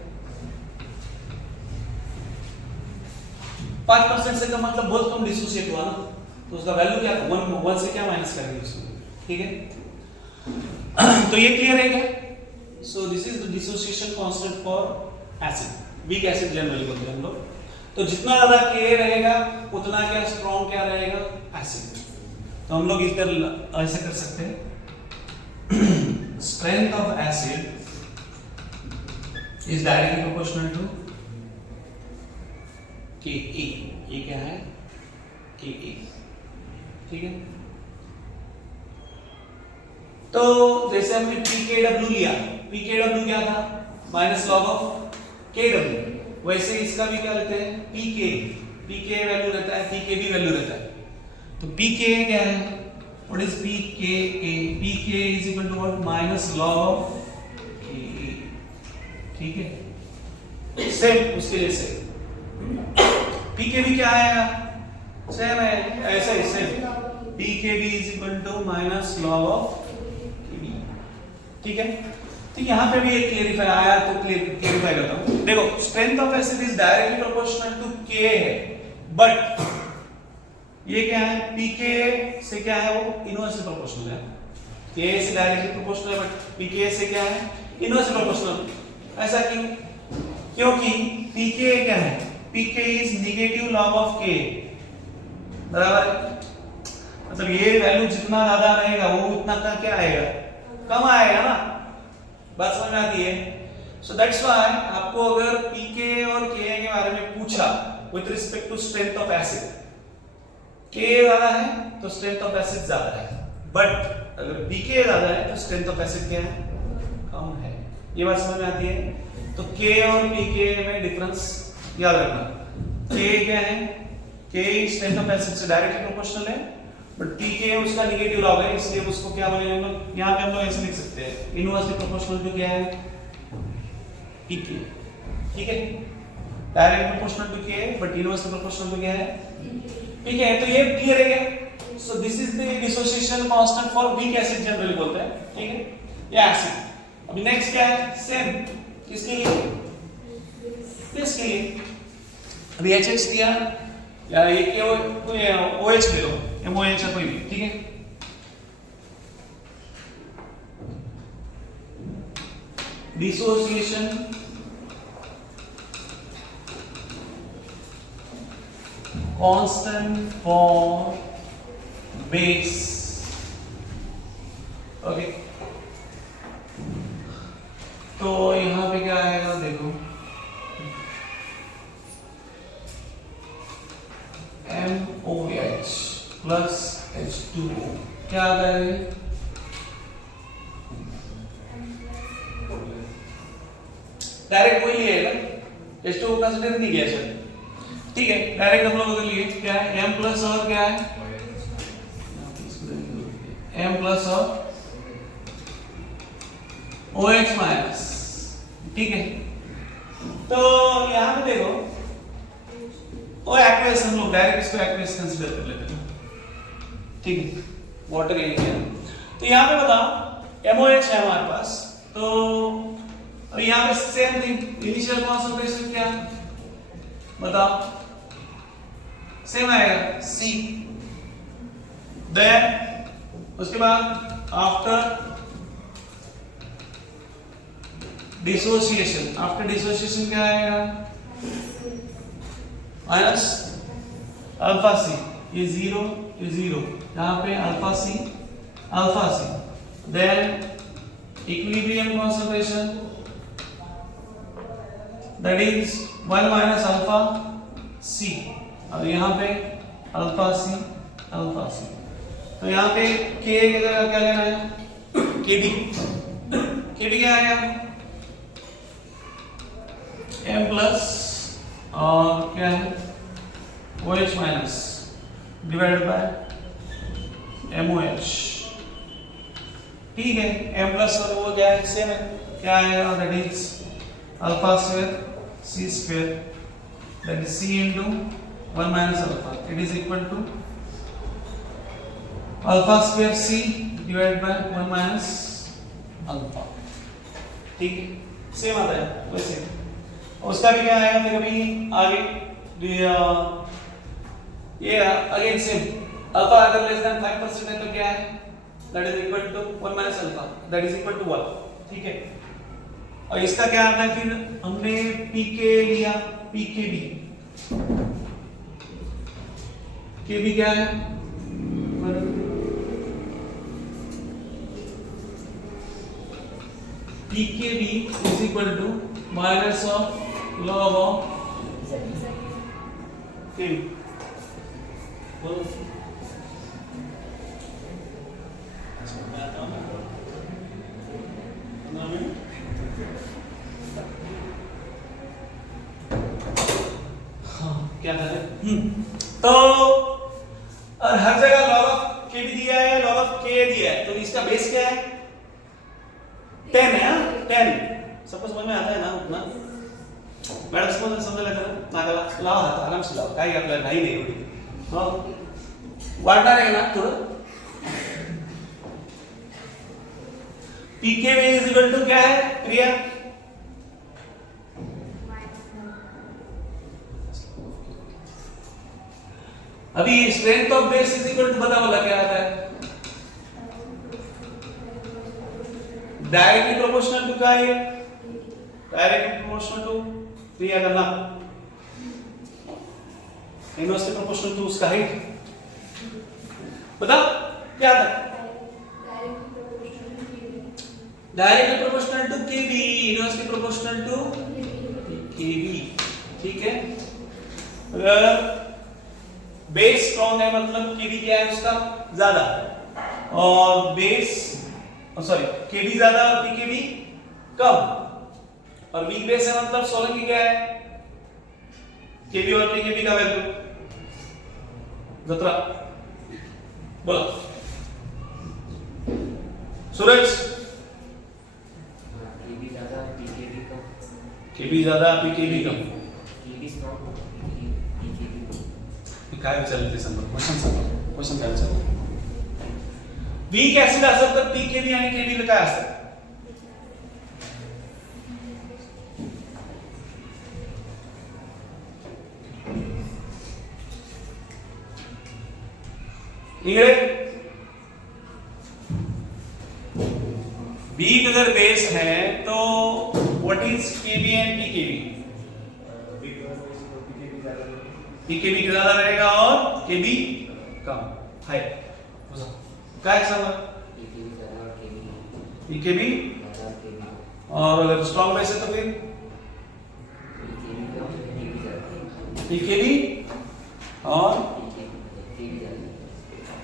5% से कम, मतलब बहुत कम डिसोसिएट हुआ ना, तो उसका वैल्यू क्या 1 से क्या माइनस करेंगे उसको। ठीक है, तो ये क्लियर है क्या। सो this is the dissociation constant for acid, weak acid generally बोलते हैं हम लोग। तो जितना ज्यादा के रहेगा उतना क्या स्ट्रॉन्ग क्या रहेगा एसिड। तो हम लोग इधर ऐसे कर सकते हैं strength of acid is directly proportional to K a, ये क्या है के ए। ठीक है, तो जैसे हमने pKw लिया, pKw क्या था माइनस लॉग ऑफ kw, वैसे इसका भी क्या लेते हैं, पीके, पीके वैल्यू रहता है, पीके भी वैल्यू रहता है। तो पीके क्या है, what is pK, pK is equal to what, minus log of K, ठीक है। सेम उसके जैसे पीके भी क्या आएगा, सेम है, ऐसा ही सेम, पीके भी is equal to minus log of K, ठीक है। तो यहाँ पे भी एक क्लेरिफाई आया, तो क्लेरिफाई करता हूँ। देखो strength of acid is directly proportional to K है, बट ये क्या है, पीके से क्या है, वो इनवर्सली प्रोपोर्शनल है। के से डायरेक्टली प्रोपोर्शनल है, बट पीके से क्या है, इनवर्सली प्रोपोर्शनल। ऐसा क्यों, क्योंकि पीके क्या है, पीके इज नेगेटिव लॉग ऑफ के, बराबर। मतलब ये वैल्यू जितना ज्यादा रहेगा वो उतना का क्या आएगा, कम आएगा ना, बात समझ में आती है। सो दैट्स व्हाई आपको अगर पीके और के के बारे में पूछा with respect to strength of acid, K ज्यादा है तो स्ट्रेंथ ऑफ एसिड ज्यादा है, बट अगर पीके ज्यादा है तो स्ट्रेंथ ऑफ एसिड क्या है, कम है। ये बात समझ में आती है। तो के और पीके में डिफरेंस याद रखना। के क्या है, के स्ट्रेंथ ऑफ एसिड से डायरेक्टली प्रोपोर्शनल है, बट पीके उसका नेगेटिव लॉग है, इसलिए उसको क्या बोलेंगे हम लोग, यहाँ पे हम लोग ऐसे लिख सकते हैं, इनवर्सली प्रोपोर्शनल टू क्या है, पीके, ठीक है। डायरेक्टली प्रोपोर्शनल टू के बट इनवर्सली प्रोपोर्शनल टू क्या है, पीके। तो ये क्लियर है क्या। सो this is the dissociation constant for weak acid generally बोलते हैं, ठीक है, ये एसिड। अभी नेक्स्ट क्या है, सेम किसके लिए, इसके लिए। अभी एचएच दिया या एक कोई ओएच ले लो, एमओएच या कोई भी, ठीक है। Dissociation constant for base, okay. तो यहां पे क्या आएगा, देखो MOH प्लस H2O क्या आ रहा है, डायरेक्ट वही लिएगा, H2O कंसीडर नहीं किया सर, ठीक है। डायरेक्ट हम लोग अगर लिए क्या है, M प्लस और क्या है, M प्लस और OH माइनस, ठीक है। तो यहां पे देखो वो एक्वेस, हम लोग डायरेक्ट इसको एक्वेस कंसीडर कर लेते हैं, ठीक है, वाटर एरिया। तो यहाँ पे बताओ MOH है हमारे पास, तो अब यहाँ पे सेम थिंग, इनिशियल कॉन्सेंट्रेशन क्या बताओ, सेम आएगा C, देन उसके बाद आफ्टर डिसोसिएशन, आफ्टर डिसोसिएशन क्या आएगा, माइनस अल्फा सी, ये जीरो, ये जीरो, यहाँ पे alpha C, then equilibrium concentration that is 1 minus alpha C, और यहाँ पे अल्फा सी, तो यहाँ पे के की जगह क्या लेना है, केडी, केडी क्या आएगा, M प्लस और क्या है OH minus divided bye MOH, ठीक है। M प्लस और वो क्या है, सेम है, क्या आएगा, that is alpha square C square, that is C into 1 minus alpha, it is equal to alpha square C divided by 1 minus alpha, ठीक है, सेम आता है वैसे। उसका भी क्या आएगा फिर अभी आगे, ये अगेन सेम, अल्फा अगर लेस देन 5% है तो क्या है, that is equal to 1 minus alpha, that is equal to 1, ठीक है। और इसका क्या आता है, फिर हमने पीके लिया, पीकेबी, केबी क्या है, pKb is equal to minus of log of K, और हर जगह log ऑफ k भी दिया है, log ऑफ k दिया है, तो इसका बेस क्या है 10 है। 10 सबको समझ में आता है ना उतना? मॅडम समजलं का नाकाला लावा हात आरामशी लावा, काही आपल्याला घाई नाही एवढी. हो वाढणार आहे ना थोडं. pkv इज इक्वल टू क्या है प्रिया? अभी strength of base is equal to बता बोला क्या आता है? डायरेक्टली प्रोपोर्शनल टू क्या है? डायरेक्टली प्रोपोर्शनल टू प्रिया करना इनवर्सली प्रोपोर्शनल टू उसका हाइट. बताओ क्या था? Directly proportional to kb, inversely proportional to kb. ठीक है. अगर बेस स्ट्रॉन्ग है मतलब kb क्या है उसका ज्यादा, और बेस सॉरी kb ज्यादा और pkb कम, और वीक बेस है मतलब सोलंकी क्या है kb और pkb का वैल्यू 17. बोलो सूरज. kb ज्यादा pkb कम, kb ज्यादा pkb कम. kb स्ट्रॉन्ग pkb काय विचारलं ते सांगा. क्वेश्चन काय विचारलं? वीक ऍसिड असेल तर pkb आणि kb ला काय असतं? इंगळे वीक अगर बेस है तो what is kb and pkb? pkb ज्यादा रहेगा और kb कम है. काय सांगा? pkb ज्यादा और kb pkb ज्यादा और kb और अगर स्ट्रॉन्ग बेस है तो फिर pkb और kb ज्यादा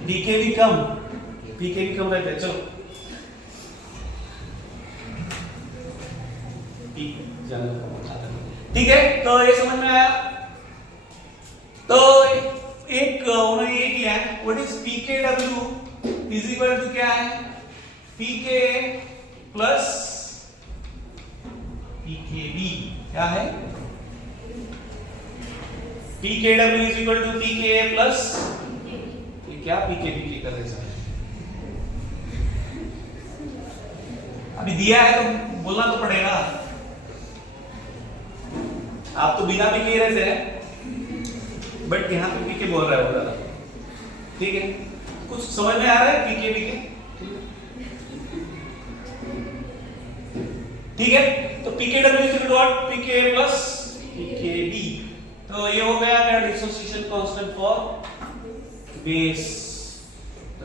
pkb कम. pkb कम रहता है. चलो ठीक है. तो ये समझ में आया. तो एक उन्होंने ये किया है what is pkw is equal to क्या है pk प्लस pkb. क्या है pkw is equal to pka plus क्या pkb की कर रहे हैं. अभी दिया है तो बोलना तो पड़ेगा. आप तो बिना पीके रहते हैं, बट यहाँ पे पीके बोल रहा है वो. ठीक है. कुछ समझ में आ रहा है पीके पीके? ठीक है. तो pK W is equal to what? PK plus pKb. तो ये हो गया मेरा dissociation constant for base.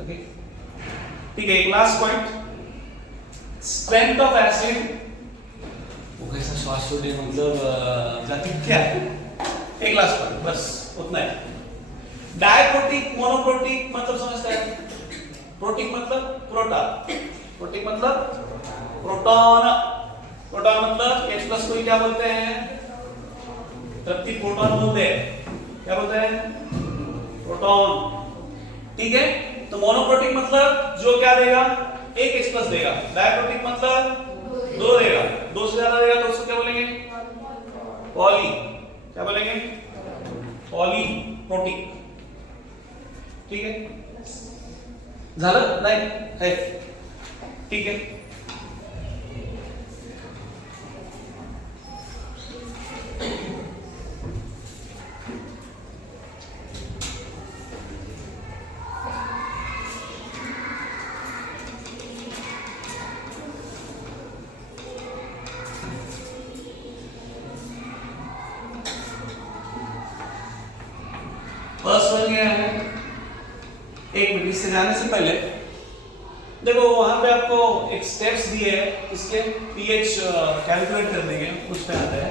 Okay. ठीक है. एक last point, strength of acid. वो कैसा श्वास छोड़े मतलब जाति क्या है? एक लास्ट पॉइंट बस उतना है. डायप्रोटिक मोनोप्रोटिक मतलब समझते हैं? प्रोटिक मतलब प्रोटॉन, प्रोटिक मतलब प्रोटॉन, प्रोटॉन मतलब H प्लस को क्या बोलते हैं? तृप्ति प्रोटॉन बोलते हैं. क्या बोलते हैं? प्रोटॉन. ठीक है. तो मोनोप्रोटिक मतलब जो क्या देगा? एक H प्लस देगा. डायप्रोटिक मतलब दो देगा. दो से ज्यादा देगा तो उसको क्या बोलेंगे? पॉली. क्या बोलेंगे? पॉलीप्रोटिक. ठीक है. झालं नाही है. ठीक है. फर्स्ट वन क्या है? एक मिनट इससे जाने से पहले देखो वहां पे आपको एक स्टेप्स दिए हैं इसके पीएच कैलकुलेट करने के. उस पे आता है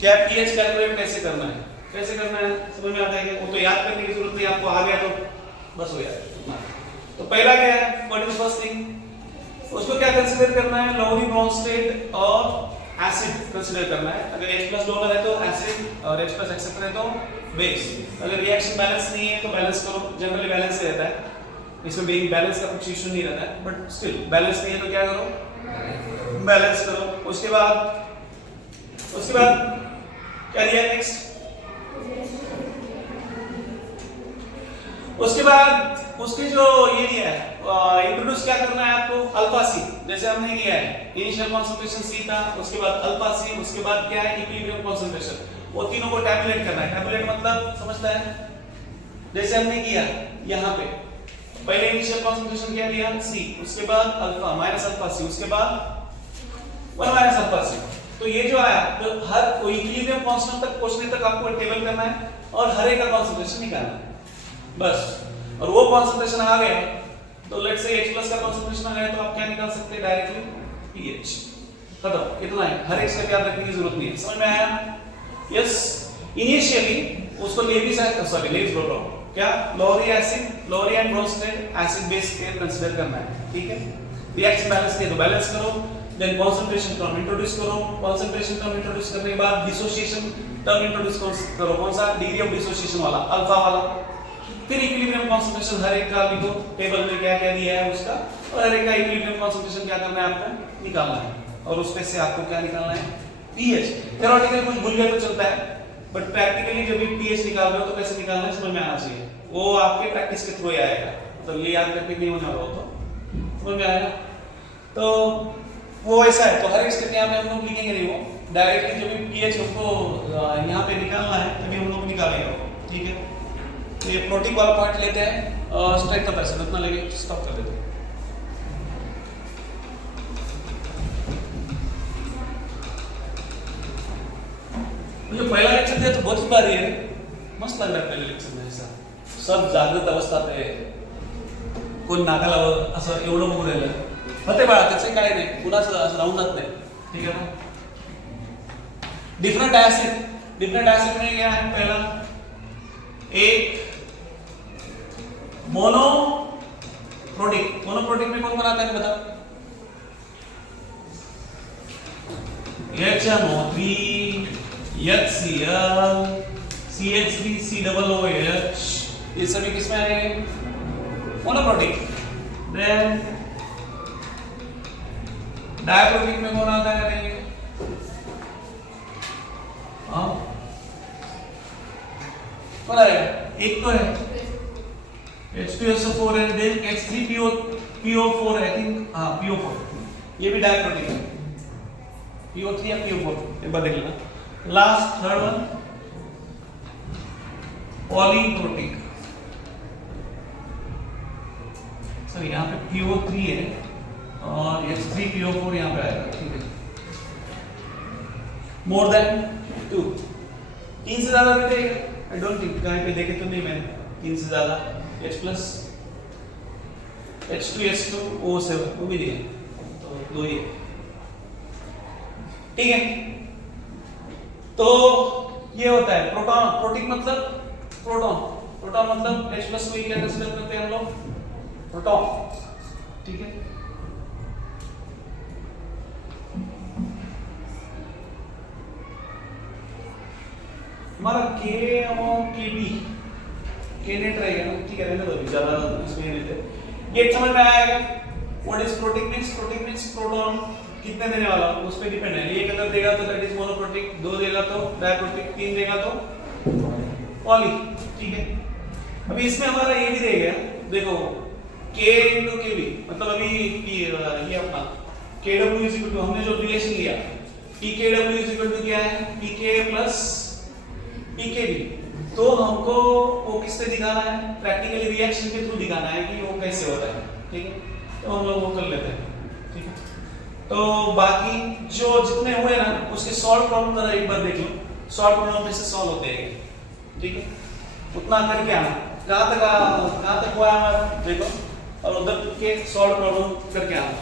क्या पीएच कैलकुलेट कैसे करना है, कैसे करना है समझ में आता है. वो तो याद करने की जरूरत नहीं, आपको आ गया तो बस हो गया. तो पहला क्या है? What is first thing? उसको क्या कंसीडर करना है? लोरी ब्रॉन्ज स्टेट और एसिड कंसीडर करना है. अगर H+ डोनर है तो एसिड और H+ एक्सेप्टर है तो बेस। अगर रिएक्शन बैलेंस नहीं है तो बैलेंस करो, जनरली बैलेंस ही रहता है, इसमें बीइंग बैलेंस का कुछ इशू नहीं रहता है, बट स्टिल बैलेंस नहीं है तो क्या करो, बैलेंस करो। उसके बाद क्या दिया नेक्स्ट, उसके बाद उसके जो ये दिया है इंट्रोड्यूस क्या करना है आपको, अल्फा सी, जैसे हमने किया है इनिशियल कंसंट्रेशन सी था, उसके बाद अल्फा सी, उसके बाद क्या है इक्विलिब्रियम कंसंट्रेशन, वो तीनों को टैबुलेट करना है। टैबुलेट मतलब समझता है, जैसे हमने किया यहाँ पे पहले इनिशियल कंसंट्रेशन क्या लिया सी, उसके बाद अल्फा माइनस अल्फा सी, उसके बाद 1 माइनस अल्फा सी। तो ये जो आया तो हर इक्विलिब्रियम कांस्टेंट तक पहुंचने तक आपको टेबल करना है और हर एक का कंसंट्रेशन निकालना है बस। और वो कंसंट्रेशन आ गया तो लेट्स से H+ का कंसंट्रेशन आ गया तो आप क्या निकाल सकते हैं डायरेक्टली pH, खत्म, इतना ही, हर एक स्टेप याद रखने की जरूरत नहीं है। समझ में आया? यस। इनिशियली उसको लेविस बोल रहा हूं क्या, Lowry acid, Lowry and Bronsted acid base के कंसीडर करना है, ठीक है। रिएक्शन बैलेंस के तो बैलेंस करो, देन कंसंट्रेशन टर्म इंट्रोड्यूस करो, कंसंट्रेशन टर्म इंट्रोड्यूस करने के बाद डिसोसिएशन टर्म इंट्रोड्यूस करो, कौन सा, डिग्री ऑफ डिसोसिएशन वाला, अल्फा वाला। फिर इक्विलिब्रियम कंसंट्रेशन हर एक का लिखो, टेबल में क्या क्या दिया है उसका, और हर एक का इक्विलिब्रियम कंसंट्रेशन क्या करना है आपको निकालना है, और उसमें से आपको क्या निकालना है pH। थ्योरेटिकली कुछ भूल गए तो चलता है, बट प्रैक्टिकली जब भी pH निकाल रहे हो तो कैसे निकालना है समझ में आना चाहिए, वो आपके प्रैक्टिस के थ्रू ही आएगा, तो ये याद करके नहीं होने वाला तो समझ में आएगा। तो वो ऐसा है, तो हर एक स्टेप यहाँ पे हम लोग लिखेंगे नहीं, वो डायरेक्टली जब भी pH हमको यहाँ पे निकालना है तभी हम लोग निकालेंगे, ठीक है। तो ये प्रोटीन वाला पॉइंट लेते हैं, स्ट्रेंथ ऑफ एसिड उतना लेके स्टॉप कर देते हैं। जो पहला लेक्चर दिया तो बहुत ही बारी है, मस्त लग रहा है पहले लेक्चर में, ऐसा सब जागृत अवस्था पे कोण नाकाला असं एवढं बघू राहिलं, होते बाळा त्याचं काही नाही, कुणाचं असं राहून जात नाही, ठीक है ना। डिफरेंट एसिड में क्या है, पहला एक मोनोप्रोटिक में कौन बनाता है बताओ, HNO3 HCl CH3 COOH, ये सभी किसमें आएंगे, मोनोप्रोटिक। देन डायप्रोटिक में कौन आता है, कौन आएगा, एक तो है H2SO4 है, देन H3PO4 है, आई थिंक, हाँ PO4, ये भी डायप्रोटिक है, PO3 या PO4 एक बार देख लेना। Last third one polyprotic, sir यहाँ पे PO3 है और H3PO4 यहाँ पे आएगा, ठीक है। मोर देन 2, 3 से ज्यादा भी देगा, आई डोंट थिंक, कहीं पे देखे तो नहीं मैंने 3 से ज्यादा, H+ H2S2O7 वो भी दिया, तो 2 ही, ठीक है। तो ये होता है प्रोटीन मतलब प्रोटॉन मतलब H+ को ही क्या कंसीडर करते हैं हम लोग, प्रोटॉन, ठीक है। हमारा K और KB K नेट रहेगा ना, ठीक है, रहने दो, ज्यादा इसमें लेते, ये समझ में आएगा। What is protein means proton कितने देने वाला उस पे डिपेंड है, एक अगर देगा तो दैट इज मोनोप्रोटिक, 2 देगा तो डायप्रोटिक, 3 देगा तो पॉली, ठीक है। अभी इसमें हमारा ये भी देगा, देखो K × KB मतलब अभी ये अपना KW = हमने जो रिलेशन लिया PKW = क्या है, PK + PKB, तो हमको वो किससे दिखाना है, प्रैक्टिकली रिएक्शन के थ्रू दिखाना है कि वो कैसे होता है, ठीक है। तो हम लोग वो कर लेते हैं, ठीक है। तो बाकी जो जितने हुए ना उसके सॉल्व प्रॉब्लम जरा एक बार देख लो, सॉल्व प्रॉब्लम में से सॉल्व होते हैं, ठीक है, उतना करके आना, कहाँ तक हुआ है हमारा देखो, और उधर के सॉल्व प्रॉब्लम करके आना।